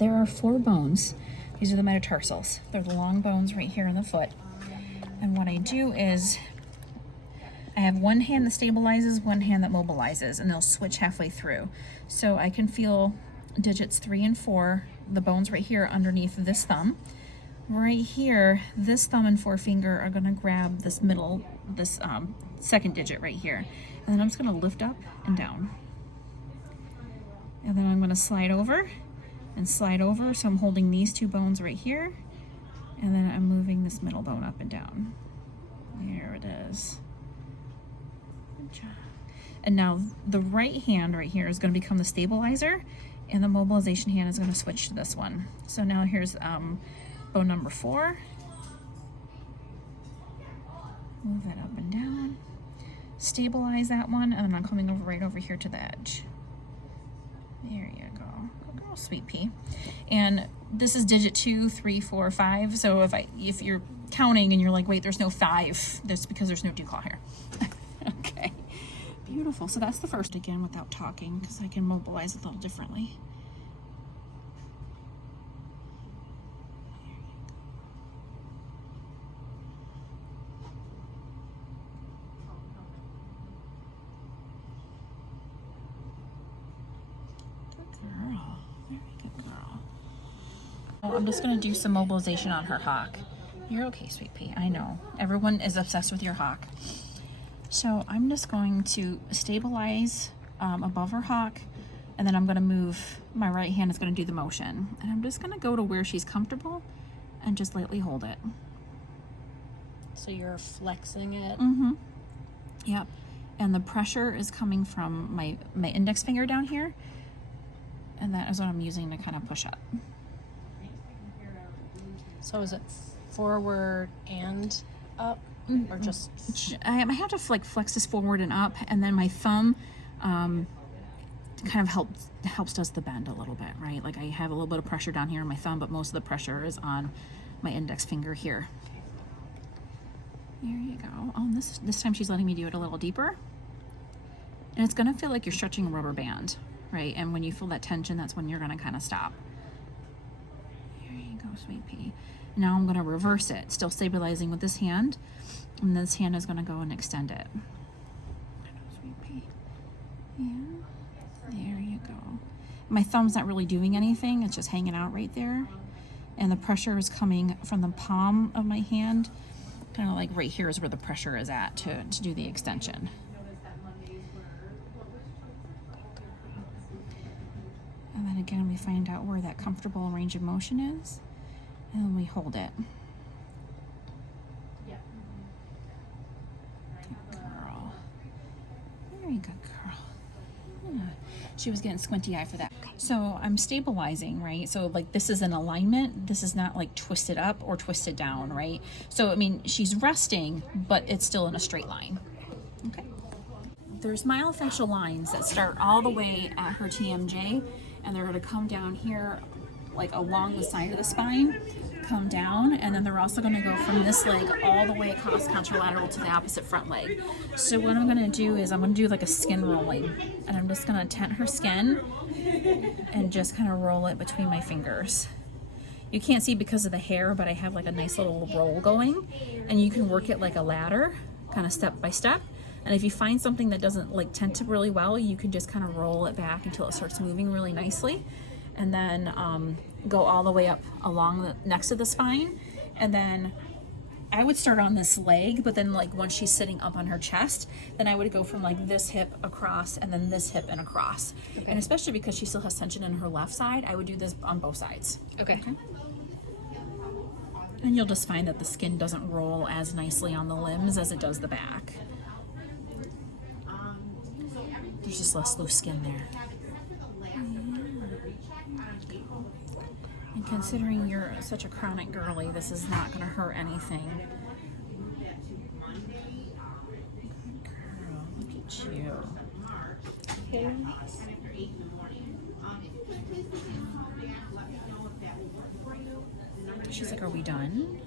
there are 4 bones. These are the metatarsals. They're the long bones right here in the foot. And what I do is I have one hand that stabilizes, one hand that mobilizes, and they'll switch halfway through. So I can feel digits 3 and 4, the bones right here underneath this thumb. Right here, this thumb and forefinger are gonna grab this middle, this second digit right here. And then I'm just gonna lift up and down. And then I'm gonna slide over and slide over. So I'm holding these 2 bones right here. And then I'm moving this middle bone up and down. There it is. Good job. And now the right hand right here is going to become the stabilizer, and the mobilization hand is going to switch to this one. So now here's bone number 4. Move that up and down. Stabilize that one, and then I'm coming over right over here to the edge. There you go. Good girl, sweet pea. And this is digit 2, 3, 4, 5. So if you're counting and you're like, wait, there's no 5, that's because there's no dew claw here. Okay, beautiful. So that's the first again without talking, because I can mobilize it a little differently. Girl, very good girl. Well, I'm just going to do some mobilization on her Hock. You're okay, sweet pea. I know. Everyone is obsessed with your Hock. So I'm just going to stabilize above her Hock, and then I'm going to move, my right hand is going to do the motion. And I'm just going to go to where she's comfortable and just lightly hold it. So you're flexing it? Mm-hmm. Yep. And the pressure is coming from my index finger down here. And that is what I'm using to kind of push up. So is it forward and up, or just? I have to flex this forward and up, and then my thumb kind of helps does the bend a little bit, right? Like I have a little bit of pressure down here on my thumb, but most of the pressure is on my index finger here. There you go. Oh, this time she's letting me do it a little deeper. And it's gonna feel like you're stretching a rubber band, right? And when you feel that tension, that's when you're gonna kind of stop. There you go, sweet pea. Now I'm gonna reverse it, still stabilizing with this hand, and this hand is gonna go and extend it. Sweet pea. Yeah, there you go. My thumb's not really doing anything, it's just hanging out right there. And the pressure is coming from the palm of my hand, kind of like right here is where the pressure is at to do the extension. And then again, we find out where that comfortable range of motion is, and then we hold it. Good girl. Very good girl. Yeah. She was getting squinty eye for that. So I'm stabilizing, right? So like this is an alignment. This is not like twisted up or twisted down, right? So I mean, she's resting, but it's still in a straight line. Okay. There's myofascial lines that start all the way at her TMJ, and they're going to come down here like along the side of the spine, come down, and then they're also going to go from this leg all the way across contralateral to the opposite front leg. So what I'm going to do is I'm going to do like a skin rolling, and I'm just going to tent her skin and just kind of roll it between my fingers. You can't see because of the hair, but I have like a nice little roll going, and you can work it like a ladder, kind of step by step. And if you find something that doesn't like tent to really well, you can just kind of roll it back until it starts moving really nicely, and then go all the way up along the next to the spine. And then I would start on this leg, but then like once she's sitting up on her chest, then I would go from like this hip across and then this hip and across. Okay. And especially because she still has tension in her left side, I would do this on both sides. Okay. And you'll just find that the skin doesn't roll as nicely on the limbs as it does the back. There's just less loose skin there. And considering you're such a chronic girly, this is not going to hurt anything. Girl, look at you. Okay. She's like, are we done?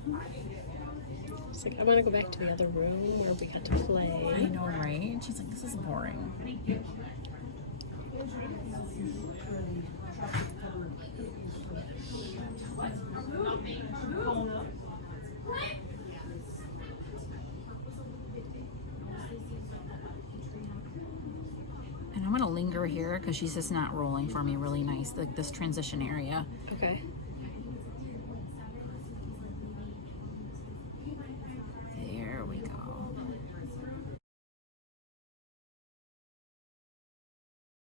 She's like, I want to go back to the other room where we got to play. I know, right? She's like, this is boring. And I'm gonna linger here because she's just not rolling for me really nice, like this transition area. Okay.